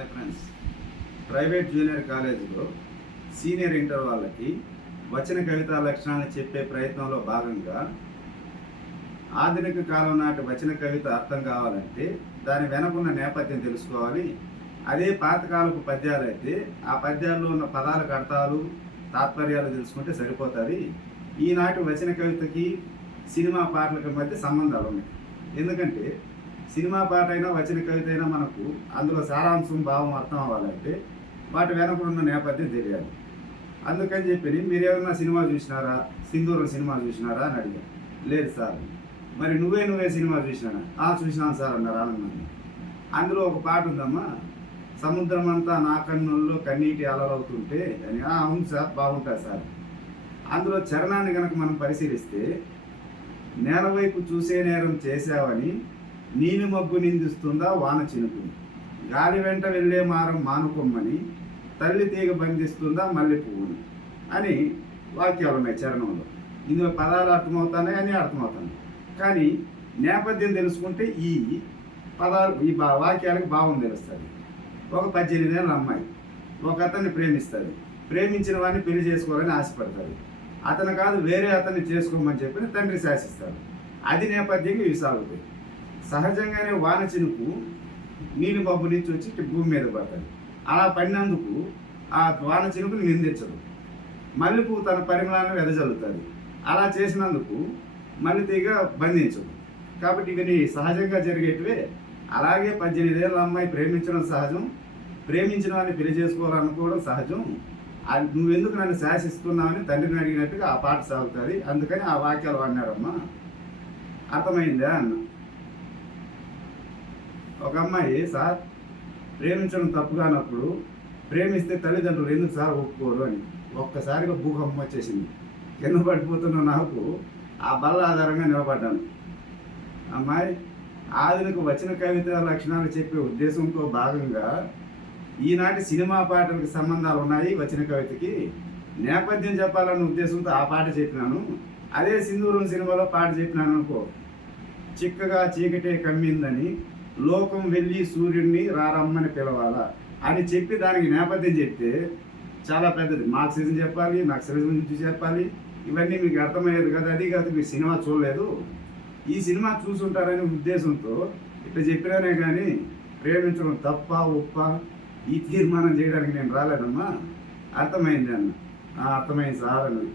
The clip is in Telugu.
Hi friends. ప్రైవేట్ జూనియర్ కాలేజీలో సీనియర్ ఇంటర్ వాళ్ళకి వచన కవితా లక్షణాలను చెప్పే ప్రయత్నంలో భాగంగా ఆధునిక కాలం నాటి వచన కవిత అర్థం కావాలంటే దాని వెనకున్న నేపథ్యం తెలుసుకోవాలి. అదే పాతకాలపు పద్యాలు అయితే ఆ పద్యాల్లో ఉన్న పదాలకు అర్థాలు తాత్పర్యాలు తెలుసుకుంటే సరిపోతుంది. ఈనాటి వచన కవితకి సినిమా పాటలకి మధ్య సంబంధాలు ఉన్నాయి. ఎందుకంటే సినిమా పాట అయినా వచ్చిన కవిత అయినా మనకు అందులో సారాంశం భావం అర్థం అవ్వాలంటే వాటి వెనకడున్న ఉన్న నేపథ్యం తెలియాలి. అందుకని చెప్పి మీరేమన్నా సినిమా చూసినారా? సింధూరం సినిమా చూసినారా అని అడిగాను. లేదు సార్. మరి నువ్వే నువ్వే సినిమా చూసినానా ఆ చూసినాను సార్ అన్నారు ఆనందాన్ని అందులో ఒక పాట ఉందమ్మా. సముద్రం అంతా నా కన్నుల్లో కన్నీటి అలలవుతుంటే అని. అవును సార్ బాగుంటుంది సార్. అందులో చరణాన్ని కనుక మనం పరిశీలిస్తే నేల వైపు చూసే నేరం చేశావని నీలి మబ్బు నిందిస్తుందా? వాన చినుకు. గాలి వెంట వెళ్ళే మారం మానుకొమ్మని తల్లి తీగ బంధిస్తుందా? మల్లె పువ్వుని అని వాక్యాలు ఉన్నాయి చరణంలో. ఇందులో పదాలు అర్థమవుతున్నాయి అని అర్థమవుతాను కానీ నేపథ్యం తెలుసుకుంటే ఈ పదాలు ఈ బా వాక్యాలకు భావం తెలుస్తుంది. ఒక పద్దెనిమిది ఏళ్ళ అమ్మాయి ఒక అతన్ని ప్రేమిస్తుంది. ప్రేమించిన వాడిని పెళ్ళి చేసుకోవాలని ఆశపడతాడు అతను కాదు వేరే అతన్ని చేసుకోమని చెప్పి తండ్రి శాసిస్తాడు. అది నేపథ్యంగా ఇవి సాగుతాయి. సహజంగానే వాన చినుకు నీళ్ళు మబ్బు నుంచి వచ్చి భూమి మీద పడుతుంది అలా పడినందుకు ఆ వాన చినుకుని నిందించదు మల్లెపువ్వు తన పరిమళాన్ని వెదజల్లుతుంది అలా చేసినందుకు మళ్ళీ తీగ బంధించదు. కాబట్టి ఇవన్నీ సహజంగా జరిగేటివే. అలాగే పద్దెనిమిది ఏళ్ళ అమ్మాయి ప్రేమించడం సహజం. ప్రేమించిన వాడిని పెళ్ళి చేసుకోవాలనుకోవడం సహజం. అది నువ్వెందుకు నన్ను శాసిస్తున్నావని తండ్రిని అడిగినట్టుగా ఆ పాట సాగుతుంది. అందుకని ఆ వాక్యాలు వాడినారమ్మా అర్థమైందా అన్న? ఒక అమ్మాయి సార్ ప్రేమించడం తప్పు కానప్పుడు ప్రేమిస్తే తల్లిదండ్రులు ఎందుకు సార్ ఒప్పుకోరు? అని ఒక్కసారిగా భూకంపం వచ్చేసింది కింద పడిపోతున్న నాకు ఆ బల్ల ఆధారంగా నిలబడ్డాను. అమ్మాయి ఆధునిక వచ్చిన కవిత లక్షణాలు చెప్పే ఉద్దేశంతో భాగంగా ఈనాటి సినిమా పాటలకు సంబంధాలు ఉన్నాయి వచ్చిన కవితకి. నేపథ్యం చెప్పాలన్న ఉద్దేశంతో ఆ పాట చెప్పినాను. అదే సింధూరం సినిమాలో పాట చెప్పినాను అనుకో. చిక్కగా చీకటే కమ్మిందని లోకం వెళ్ళి సూర్యుడిని రారమ్మని పిలవాలా? అని చెప్పి దానికి నేపథ్యం చెప్తే చాలా పెద్దది. మార్క్సిజం చెప్పాలి నక్సలిజం గురించి చెప్పాలి. ఇవన్నీ మీకు అర్థమయ్యేది కదా అది కాదు మీరు సినిమా చూడలేదు. ఈ సినిమా చూసుంటారనే ఉద్దేశంతో ఇట్లా చెప్పినానే కానీ ప్రేమించడం తప్ప ఉప్ప ఈ తీర్మానం చేయడానికి నేను రాలేదమ్మా. అర్థమైంది అన్న. అర్థమైంది సార్ అని